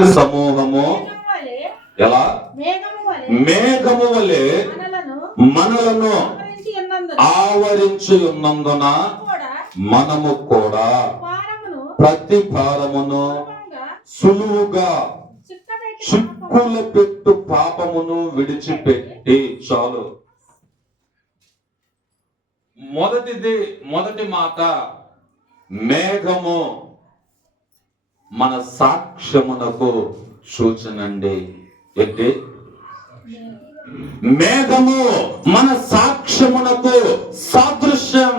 సాక్షి సమూహము ఎలా? మేఘము వలె మనలను ఆవరించి ఉన్నందున మనము కూడా ప్రతి భారమును సులువుగా చిక్కుల పెట్టు పాపమును విడిచిపెట్టి చాలు. మొదటిది మొదటి మాట మేఘము. మన సాక్ష్యమునకు సూచనండి. ఏంటి? మేఘము మన సాక్ష్యమునకు సాదృశ్యం.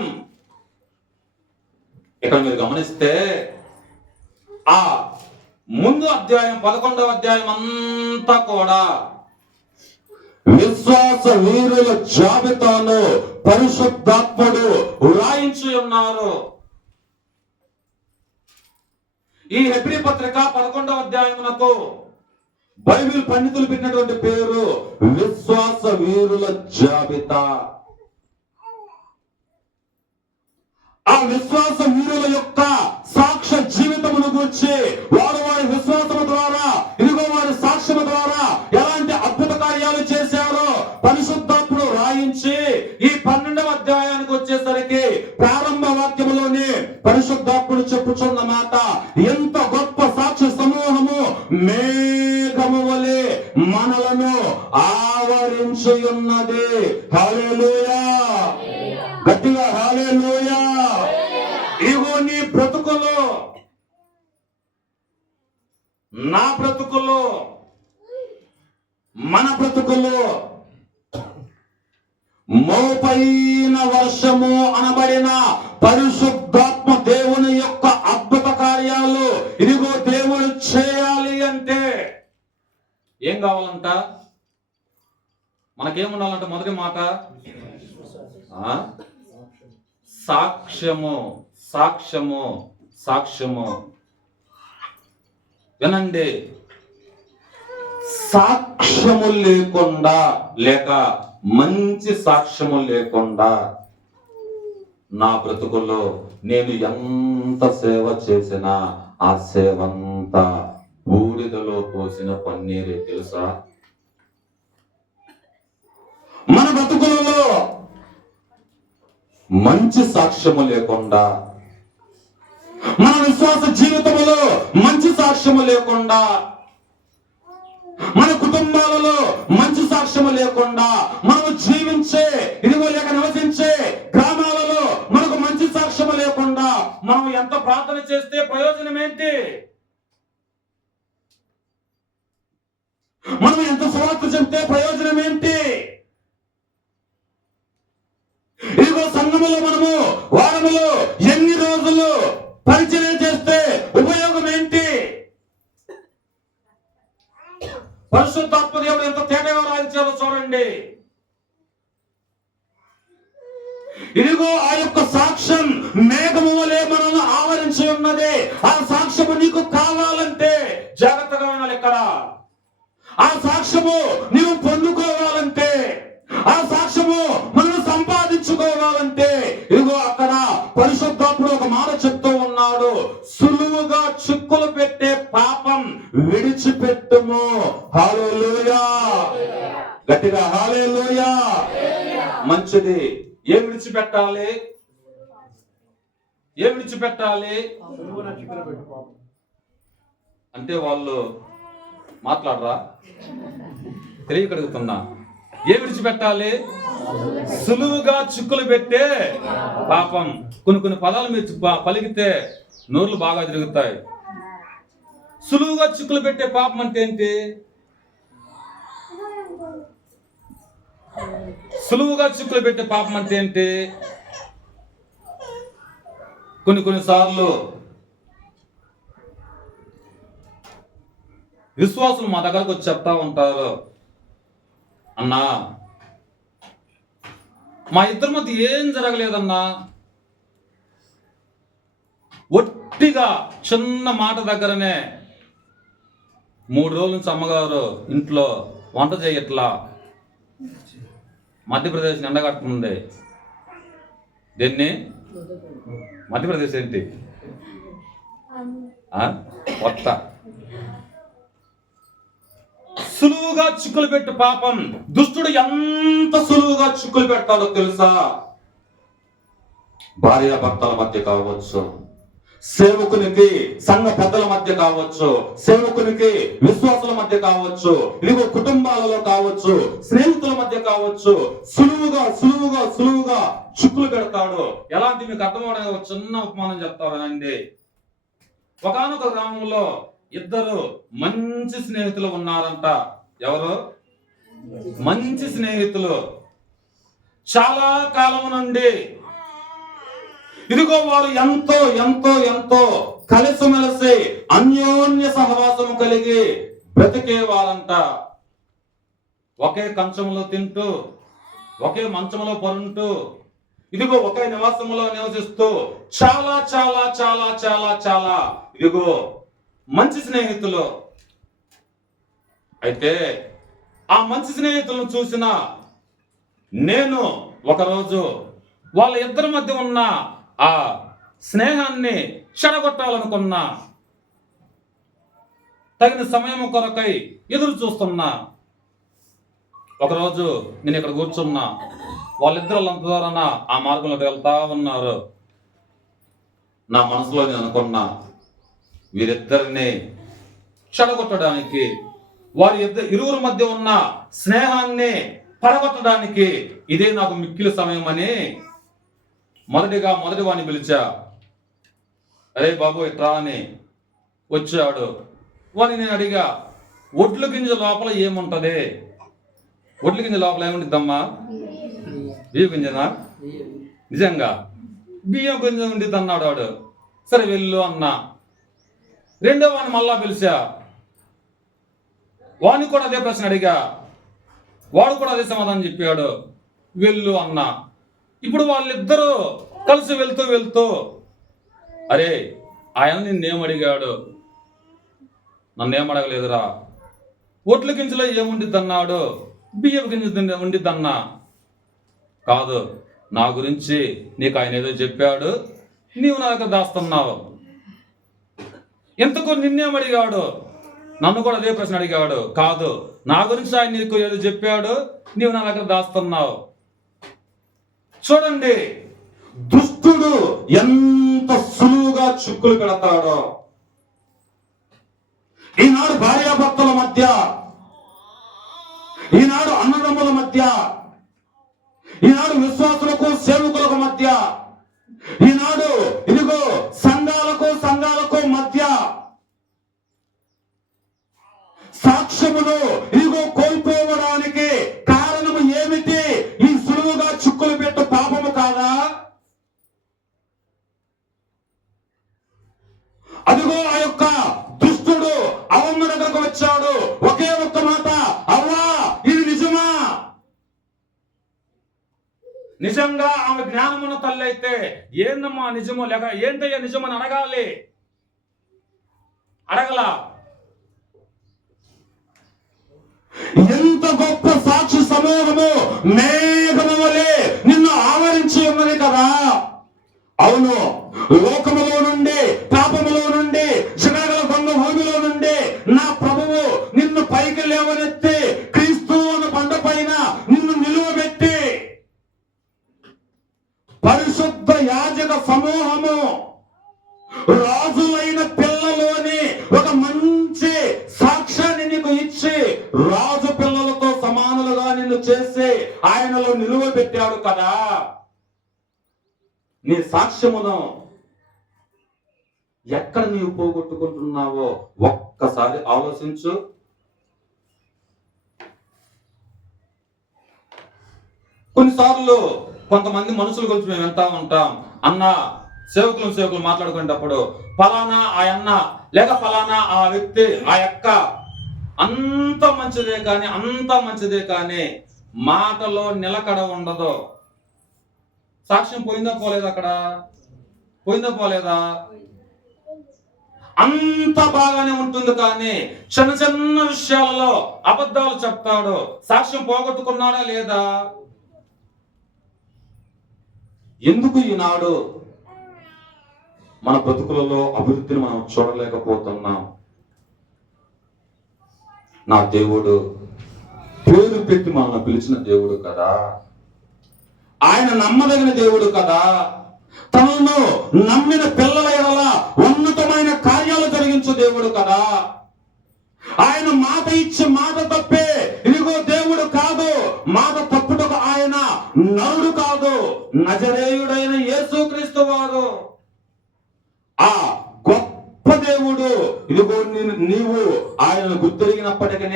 ఇక్కడ మీరు గమనిస్తే ఆ ముందు అధ్యాయం పదకొండవ అధ్యాయం అంతా కూడా విశ్వాస వీరుల జాబితాను పరిశుద్ధాత్ముడు వ్రాయించి ఉన్నారు. ఈ హెబ్రి పత్రిక పదకొండవ అధ్యాయమునకు బైబిల్ పండితులు పెట్టినటువంటి పేరు విశ్వాస వీరుల జాబితా. ఆ విశ్వాస వీరుల యొక్క సాక్ష్య జీవితమును గురించి వారు వారి విశ్వాసం పరిశుద్ధాత్మ దేవుని యొక్క అద్భుత కార్యాలు. ఇదిగో దేవుడు చేయాలి అంటే ఏం కావాలంట? మనకేముండాలంట మొదటి మాట? సాక్ష్యము సాక్ష్యము సాక్ష్యము. వినండి. సాక్ష్యము లేకుండా లేక మంచి సాక్ష్యము లేకుండా నా బ్రతుకుల్లో నేను ఎంత సేవ చేసినా ఆ సేవంతా బూడిదలో పోసిన పన్నీరే తెలుసా? మన బ్రతుకులలో మంచి సాక్ష్యము లేకుండా మన విశ్వాస జీవితములో మంచి సాక్ష్యము లేకుండా మన కుటుంబాలలో మంచి సాక్ష్యము లేకుండా మనము జీవించే ఇదిగో లేక నివసి గ్రామాలలో మనకు మంచి సాక్ష్యము లేకుండా మనం ఎంత ప్రార్థన చేస్తే ప్రయోజనం ఏంటి? మనం ఎంత సువార్త చెప్తే ప్రయోజనం ఏంటి? ఇదిగో సంఘములో మనము వారములో ఎన్ని రోజులు పరిచయం చేస్తే ఉపయోగం ఏంటి? పరిశుద్ధాత్మ దేవుడు ఎంత తేటగా రాయించారో చూడండి. ఇదిగో ఆ యొక్క సాక్ష్యం మేఘము వలె మనల్ని ఆవరించి ఉన్నది. ఆ సాక్ష్యము నీకు కావాలంటే జాగ్రత్తగా ఉండాలి ఇక్కడ. ఆ సాక్ష్యము నీవు పొందుకోవాలంటే ఆ సాక్ష్యము మనం సంపాదించుకోవాలంటే ఇదిగో అక్కడ పరిశుద్ధాత్ముడు ఒక మాట చెప్తూ ఉన్నాడు. సులువుగా చిక్కులు పెట్టే పాపం విడిచిపెట్టుము. హాలేలుయా గట్టిగా హాలేలుయా మంచిది. ఏం విడిచిపెట్టాలి? ఏం విడిచిపెట్టాలి? అంటే వాళ్ళు మాట్లాడరా? తెలియకడుగుతున్నా. ఏ విడిచిపెట్టాలి? సులువుగా చిక్కులు పెట్టే పాపం. కొన్ని కొన్ని పదాలు మీరు పలికితే నోర్లు బాగా తిరుగుతాయి. సులువుగా చిక్కులు పెట్టే పాపం అంటే ఏంటి? సులువుగా చిక్కులు పెట్టే పాపం అంటే? ఏంటి కొన్ని కొన్ని సార్లు విశ్వాసులు మా దగ్గరకు వచ్చి చెప్తా ఉంటారు. అన్నా మా ఇద్దరి మధ్య ఏం జరగలేదన్నా? ఒట్టిగా చిన్న మాట దగ్గరనే మూడు రోజుల నుంచి అమ్మగారు ఇంట్లో వంట చేయట్లా. మధ్యప్రదేశ్ ఎండగట్టుకుంది. దీన్ని? మధ్యప్రదేశ్ ఏంటి? ఆ? కొత్త సులువుగా చిక్కులు పెట్టు పాపం. దుష్టుడు ఎంత సులువుగా చిక్కులు పెడతాడో తెలుసా? భార్య భర్తల మధ్య కావచ్చు. సేవకునికి సంఘ పెద్దల మధ్య కావచ్చు సేవకునికి విశ్వాసుల మధ్య కావచ్చు ఇదిగో కుటుంబాలలో కావచ్చు స్నేహితుల మధ్య కావచ్చు సులువుగా సులువుగా సులువుగా చుక్కులు పెడతాడు. ఎలాంటి మీకు అర్థమవడానికి ఒక చిన్న ఉపమానం చెప్తానండి ఒకనొక గ్రామంలో ఇద్దరు మంచి స్నేహితులు ఉన్నారంట. ఎవరు? మంచి స్నేహితులు. చాలా కాలం నుండి ఇదిగో వారు ఎంతో ఎంతో ఎంతో కలిసిమెలిసి అన్యోన్య సహవాసము కలిగి బ్రతికే వారంట ఒకే కంచంలో తింటూ ఒకే మంచంలో పరుంటూ ఇదిగో ఒకే నివాసంలో నివసిస్తూ చాలా చాలా చాలా చాలా చాలా ఇదిగో మంచి స్నేహితులు. అయితే ఆ మంచి స్నేహితులను చూసిన నేను ఒకరోజు వాళ్ళ ఇద్దరి మధ్య ఉన్న ఆ స్నేహాన్ని చెడగొట్టాలనుకున్న తగిన సమయం కొరకై ఎదురు చూస్తున్నా ఒకరోజు నేను ఇక్కడ కూర్చున్నా వాళ్ళిద్దరు అంత దూరాన ఆ మార్గంలో వెళ్తా ఉన్నారు. నా మనసులో నేను అనుకున్నా వీరిద్దరిని చెడగొట్టడానికి వారి ఇద్దరు ఇరువురి మధ్య ఉన్న స్నేహాన్ని పడగొట్టడానికి ఇదే నాకు మిక్కిలి సమయం అని మొదటిగా మొదటి వాడిని పిలిచా అరే బాబు ఇట్రా అని వచ్చాడు. వాడిని నేను అడిగా ఒడ్లు గింజ లోపల ఏముంటుంది? ఒడ్లు గింజ లోపల ఏముంటుందమ్మా బియ్య గింజనా? నిజంగా. బియ్యం గింజ ఉండిద్ది అన్నాడు వాడు. సరే వెళ్ళు అన్నా. రెండో వాడిని మళ్ళా పిలిచా. వాడిని కూడా అదే ప్రశ్న అడిగా. వాడు కూడా అదే సమాధానం చెప్పాడు. వెళ్ళు అన్నా. ఇప్పుడు వాళ్ళిద్దరూ కలిసి వెళ్తూ వెళ్తూ అరే ఆయన నిన్నేమడిగాడు అడిగాడు? ఓట్ల అడగలేదురా? ఒట్ల గింజలో ఏముండిద్దన్నాడు? బియ్యం గింజ ఉండిద్దన్నా? కాదు నా గురించి నీకు ఆయన ఏదో చెప్పాడు నీవు నా దగ్గర దాస్తున్నావు. ఎంతకు నిన్నేం అడిగాడు? నన్ను కూడా అదే ప్రశ్న అడిగాడు. కాదు నా గురించి ఆయన నీకు ఏదో చెప్పాడు నీవు నా దగ్గర దాస్తున్నావు. చూడండి. దుష్టుడు ఎంత సులువుగా చిక్కులు పెడతాడో ఈనాడు భార్యాభర్తల మధ్య ఈనాడు అన్నదమ్ముల మధ్య ఈనాడు విశ్వాసులకు సేవకులకు మధ్య ఈనాడు ఇదిగో సంఘాలకు సంఘాలకు మధ్య సాక్ష్యమును ఇదిగో కోల్పోవడానికి అదిగో ఆ యొక్క దుష్టుడు అవమ్మ దగ్గరకు వచ్చాడు. ఒకే ఒక్క మాట. అవ్వా ఇది నిజమా? నిజంగా ఆమె జ్ఞానమున్న తల్లి అయితే ఏందమ్మా నిజమో లేక ఏంటయ్యా నిజమని అడగాలి. అడగల. ఎంత గొప్ప సాక్షి సమూహము మేఘము వలె నిన్ను ఆవరించి ఉన్నది కదా. అవును లోకములో నుండి పాపములో నుండి జనాగల దొంగ భూమిలో నుండి నా ప్రభువు నిన్ను పైకి లేవనెత్తి క్రీస్తు అన్న బండ పైన నిన్ను నిలువబెట్టి పరిశుద్ధ యాజక సమూహము రాజులైన పిల్లలోని ఒక మంచి సాక్ష్యాన్ని నీకు ఇచ్చి రాజు పిల్లలతో సమానులుగా నిన్ను చేసి ఆయనలో నిలువ పెట్టాడు కదా. నీ సాక్ష్యమును ఎక్కడ నీవు పోగొట్టుకుంటున్నావో ఒక్కసారి ఆలోచించు. కొన్నిసార్లు కొంతమంది మనుషుల గురించి మేము వింటా ఉంటాం. అన్న సేవకులు సేవకులు మాట్లాడుకునేటప్పుడు ఫలానా ఆ అన్న లేక ఫలానా ఆ వ్యక్తి ఆ యొక్క అంత మంచిదే కానీ అంత మంచిదే కానీ మాటలో నిలకడ ఉండదు. సాక్ష్యం పోయిందా పోలేదా అక్కడ? పోయిందా పోలేదా? అంత బాగానే ఉంటుంది కానీ చిన్న చిన్న విషయాలలో అబద్ధాలు చెప్తాడు. సాక్ష్యం పోగొట్టుకున్నాడా లేదా? ఎందుకు ఈనాడు మన బ్రతుకులలో అభివృద్ధిని మనం చూడలేకపోతున్నాం? నా దేవుడు పేరు పెట్టి మనల్ని పిలిచిన దేవుడు కదా. ఆయన నమ్మదగిన దేవుడు కదా. తనను నమ్మిన పిల్లల ఎడల ఉన్నతమైన కార్యాలు జరిగించు దేవుడు కదా. ఆయన మాట ఇచ్చి మాట తప్పే. ఇదిగో దేవుడు కాదు మాట నరుడు కాదు నజరేయుడైన యేసుక్రీస్తు వారు. ఆ గొప్ప దేవుడు. ఇదిగో నీవు ఆయనను గుర్తెరిగినప్పటికీ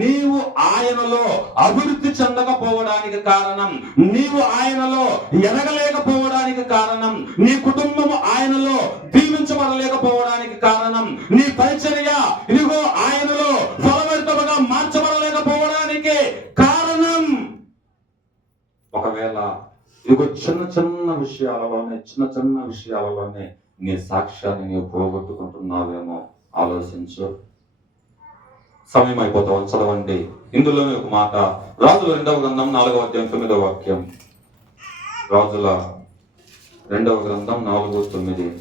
నీవు ఆయనలో అభివృద్ధి చెందకపోవడానికి కారణం నీవు ఆయనలో ఎదగలేకపోవడానికి కారణం నీ కుటుంబం ఆయనలో దీవించబడలేకపోవడానికి కారణం నీ పరిచర్య ఇదిగో ఆయనలో ఒకవేళ ఇదిగో చిన్న చిన్న విషయాలలోనే చిన్న చిన్న విషయాలలోనే నీ సాక్ష్యాన్ని నీవు పోగొట్టుకుంటున్నావేమో ఆలోచించు. సమయం అయిపోతాం చదవండి ఇందులోనే ఒక మాట. రాజుల రెండవ గ్రంథం నాలుగవ అధ్యాయం తొమ్మిదవ వాక్యం. రాజుల రెండవ గ్రంథం నాలుగు తొమ్మిది.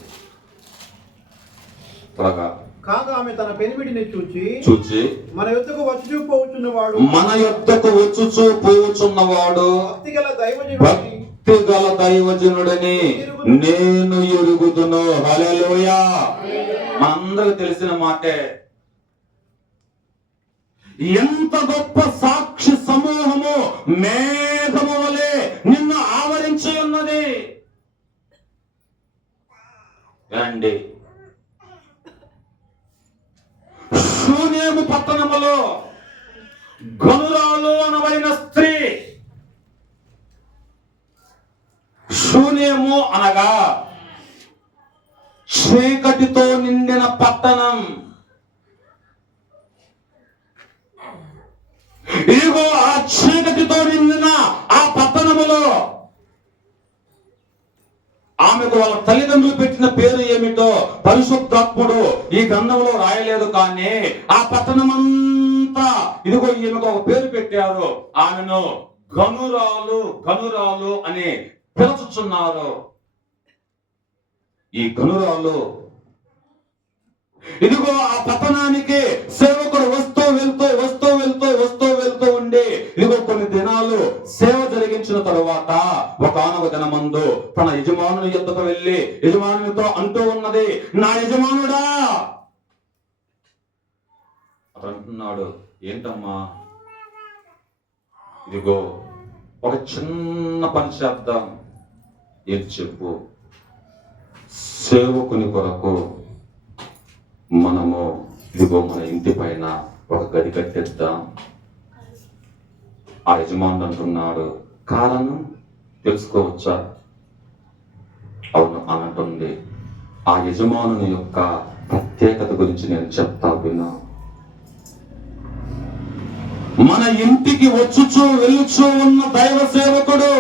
త్వరగా. కాగా ఆమె తన పెనిమిటిని చూచి చూచి మన యుద్ధకు వచ్చి పోవచ్చున్నవాడు. మన యొద్దకు వచ్చుచూ పోచున్నవాడు భక్తి గల భక్తి గల దైవజనుడని నేను ఎరుగుదును. హల్లెలూయా. మనందరికి తెలిసిన మాటే. ఎంత గొప్ప సాక్షి సమూహము మేఘము వలె నిన్ను ఆవరించి ఉన్నది. రండి. శూన్యము పట్టణములో గనురాలు అనబడిన స్త్రీ. శూన్యము అనగా చీకటితో నిండిన పట్టణం. ఇదిగో ఆ చీకటితో నిండిన ఆ పట్టణములో ఆమెకు వాళ్ళ తల్లిదండ్రులు పెట్టిన పేరు ఏమిటో పరిశుద్ధాత్ముడు ఈ గ్రంథంలో రాయలేదు కానీ ఆ పట్టణమంతా ఇదిగో ఈమెకు ఒక పేరు పెట్టారు. ఆమెను గనురాలు గనురాలు అని పిలుచుచున్నారు. ఈ గనురాలు ఇదిగో ఆ పట్టణానికి సేవకుడు వస్తూ వెళ్తూ వస్తూ వెళ్తూ వస్తూ వెళ్తూ ఉండి ఇదిగో కొన్ని దినాలు సేవ జరిగించిన తరువాత ఒక దినమందు తన యజమానుని ఎద్దకు వెళ్ళి యజమానునితో అంటూ ఉన్నది నా యజమానుడా! అంటున్నాడు ఏంటమ్మా? ఇదిగో ఒక చిన్న పని చేద్దాం ఏది చెప్పు? సేవకుని కొరకు మనము ఇదిగో మన ఇంటి పైన ఒక గది కట్టేద్దాం. ఆ యజమానుడు అంటున్నాడు కారణం తెలుసుకోవచ్చా? అవును అని అంటుంది ఆ యజమానుని యొక్క ప్రత్యేకత గురించి నేను చెప్తా విను. మన ఇంటికి వచ్చుచూ వెళ్ళుచూ ఉన్న దైవ సేవకుడు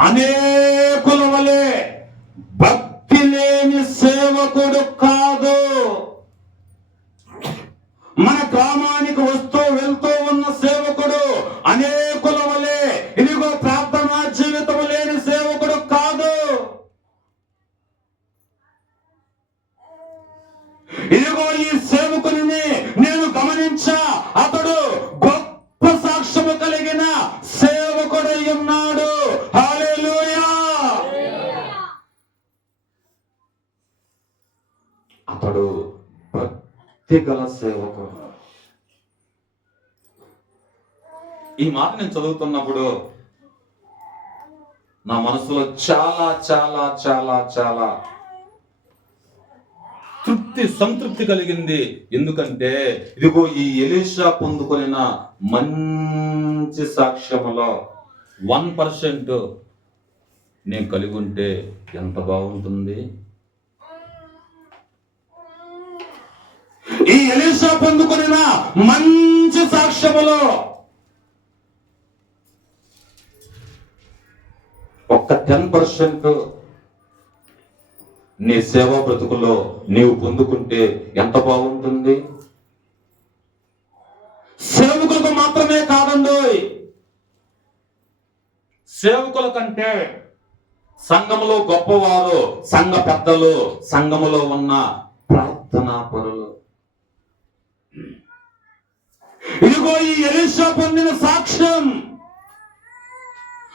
అనేకుల వలె సేవకుడు కాదు. మన గ్రామానికి వస్తూ వెళ్తూ ఉన్న సేవకుడు అనేకుల వలె ఇదిగో ప్రార్థనా జీవితం లేని సేవకుడు కాదు. ఇదిగో ఈ సేవకుని నేను గమనించా అతడు గొప్ప సాక్ష్యము కలిగిన సేవకుడై ఉన్నాడు హల్లెలూయా అతడు భక్తి గల సేవకుడు ఈ మాట నేను చదువుతున్నప్పుడు నా మనసులో చాలా చాలా చాలా చాలా తృప్తి సంతృప్తి కలిగింది. ఎందుకంటే ఇదిగో ఈ ఎలీషా పొందుకొనిన మంచి సాక్ష్యములో వన్ పర్సెంట్ నేను కలిగి ఉంటే ఎంత బాగుంటుంది? ఈ ఎలీషా పొందుకొనిన మంచి సాక్ష్యములో. ఒక్క టెన్ పర్సెంట్ నీ సేవా బ్రతుకులో నీవు పొందుకుంటే ఎంత బాగుంటుంది? సేవకులకు మాత్రమే కాదండి. సేవకుల కంటే సంఘములో గొప్పవారు సంఘ పెద్దలు సంఘములో ఉన్న ప్రార్థనా పరులు. ఇదిగో ఈ ఎలిషా పొందిన సాక్ష్యం.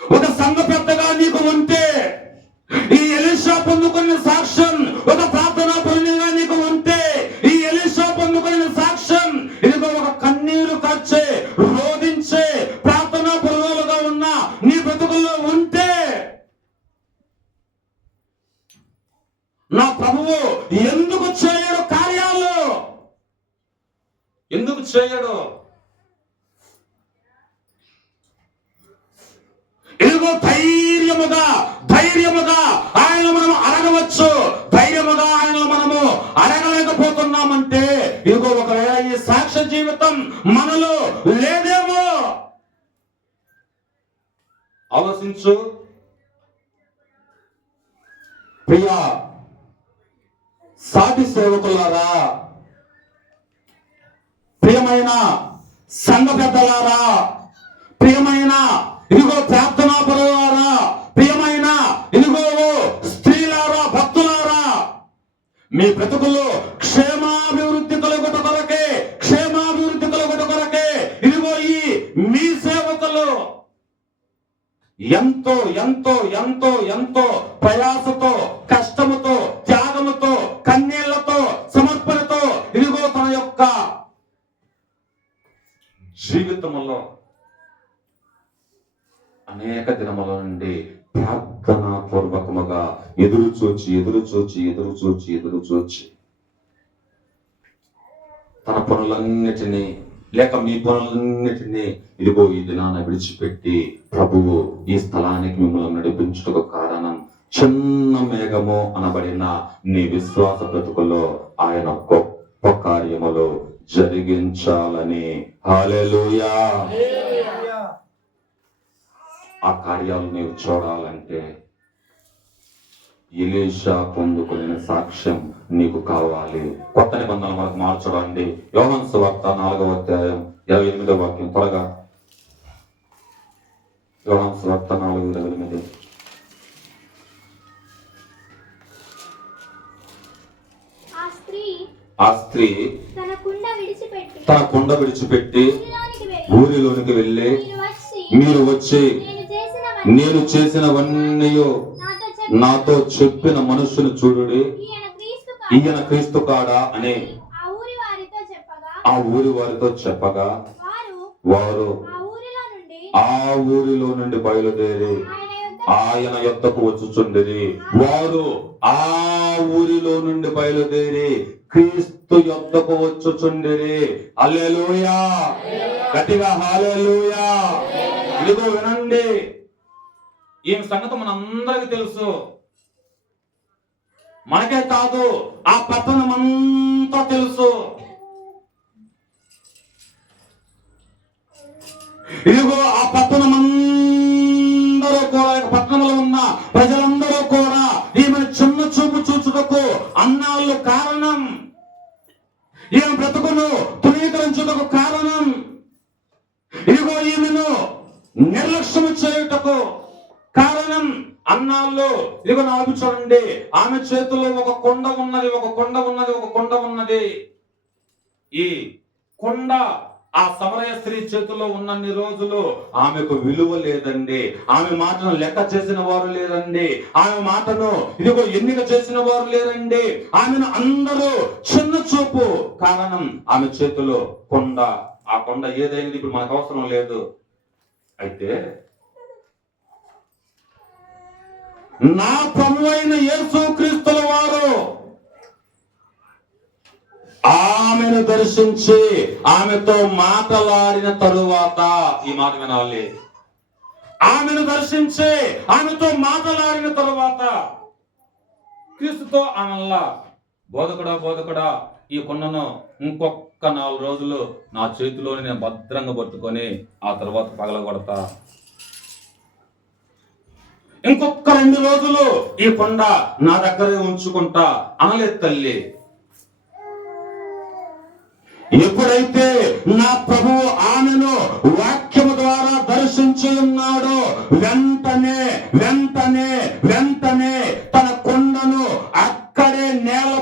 ఒక సంఘ పెద్దగా నీకు ఉంటే ఈ ఎలిషా పొందుకున్న సాక్ష్యం ఒక ప్రార్థనా పొందిగా నీకు ఉంటే ఈ ఎలిషా పొందుకున్న సాక్ష్యం ఇదిగో ఒక కన్నీరు కార్చే రోధించే ప్రార్థనా పొరుగులుగా ఉన్న నీ బ్రతుకుల్లో ఉంటే నా ప్రభువు ఎందుకు చేయడు కార్యాలు? ఎందుకు చేయడు? ఇదిగో ధైర్యముగా ధైర్యముగా ఆయన మనం అడగవచ్చు ధైర్యముగా ఆయన మనము అడగలేకపోతున్నామంటే ఇదిగో ఒకవేళ ఈ సాక్ష్య జీవితం మనలో లేదేమో. ఆలోచించు. ప్రియ సాటి సేవకులారా ప్రియమైన సంఘ పెద్దలారా ప్రియమైన ఇదిగో ప్రార్థనా పరులారా ప్రియమైన ఇదిగో స్త్రీలారా భక్తులారా మీ బ్రతుకుల్లో క్షేమాభివృద్ధి కలుగుట కొరకే క్షేమాభివృద్ధి కలుగుట కొరకే ఇదిగో ఈ మీ సేవకులు ఎంతో ఎంతో ఎంతో ఎంతో ప్రయాసతో కష్టముతో త్యాగముతో కన్నీళ్ళతో సమర్పణతో ఇదిగో తన యొక్క జీవితంలో అనేక దినముల నుండి ప్రార్థనా పూర్వకముగా ఎదురు చూచి ఎదురు చూచి ఎదురు చూచి ఎదురు చూచి. తన పనులన్నిటినీ లేక మీ పనులన్నిటినీ ఇదిగో ఈ దినాన విడిచిపెట్టి ప్రభువు ఈ స్థలానికి మిమ్మల్ని నడిపించుటకు కారణం చిన్న మేఘము అనబడిన నీ విశ్వాస బ్రతుకులో ఆయన గొప్ప కార్యములు జరిగించాలని. హాలెలుయా ఆ కార్యాలు నీవు చూడాలంటే ఎలీషా పొందుకునే సాక్ష్యం నీకు కావాలి. కొత్త నిబంధనలు మనకు మార్చడండి యోహన్ సువార్త నాలుగవ అధ్యాయం ఇరవై ఎనిమిదవ వాక్యం. త్వరగా. యోహన్ సువార్త నాలుగు ఇరవై ఎనిమిది. ఆ స్త్రీ తన కుండ విడిచిపెట్టి ఊరిలోనికి వెళ్ళి మీరు వచ్చి నేను చేసిన చేసినవన్నీ నాతో చెప్పిన మనుషుని చూడుడి. ఈయన క్రీస్తు కాడా అని. ఆ ఊరి వారితో చెప్పగా వారు ఆ ఊరిలో నుండి బయలుదేరి ఆయన యొక్కకు ఆయన వచ్చుచుండిరి. వారు ఆ ఊరిలో నుండి బయలుదేరి క్రీస్తు యొక్కకు వచ్చుచుండిరి. అల్లెలుయా గట్టిగా హాలెలుయా ఇదిగో వినండి. ఈమె సంగతి మనందరికీ తెలుసు? మనకే కాదు ఆ పట్టణం అంతా తెలుసు. ఇదిగో ఆ పట్టణం అందరూ కూడా పట్టణంలో ఉన్న ప్రజలందరూ కూడా ఈమె చిన్న చూపు చూచుటకు అన్నాళ్ళు కారణం. ఈమె బ్రతుకును తృణీకరించుటకు కారణం. ఇదిగో ఈమెను నిర్లక్ష్యం చేయుటకు అన్నాల్లో అన్నాళ్ళు ఇదిగో నాకు చూడండి ఆమె చేతిలో ఒక కొండ ఉన్నది ఒక కొండ ఉన్నది ఒక కొండ ఉన్నది. ఈ కొండ ఆ సమరయ స్త్రీ చేతిలో ఉన్నన్ని రోజులు ఆమెకు విలువ లేదండి. ఆమె మాటను లెక్క చేసిన వారు లేరండి. ఆమె మాటను ఇదిగో ఎన్నిక చేసిన వారు లేరండి. ఆమెను అందరూ చిన్న చూపు. కారణం ఆమె చేతిలో కొండ. ఆ కొండ ఏదైంది ఇప్పుడు మనకు అవసరం లేదు. అయితే నా ప్రభు అయిన యేసు క్రీస్తుల వారు ఆమెను దర్శించి ఆమెతో మాట్లాడిన తరువాత ఈ మాట వినాలి. ఆమెను దర్శించి ఆమెతో మాట్లాడిన తరువాత క్రీస్తుతో ఆమెల్లా బోధకుడా బోధకుడా ఈ కొండను ఇంకొక నాలుగు రోజులు నా చేతిలోని నేను భద్రంగా పట్టుకొని ఆ తర్వాత పగలగొడతా. ఇంకొక రెండు రోజులు ఈ కొండ నా దగ్గరే ఉంచుకుంటా అనలేదు తల్లి. ఎప్పుడైతే నా ప్రభు ఆమెను వాక్యము ద్వారా దర్శించి ఉన్నాడో వెంటనే వెంటనే వెంటనే తన కొండను అక్కడే నేల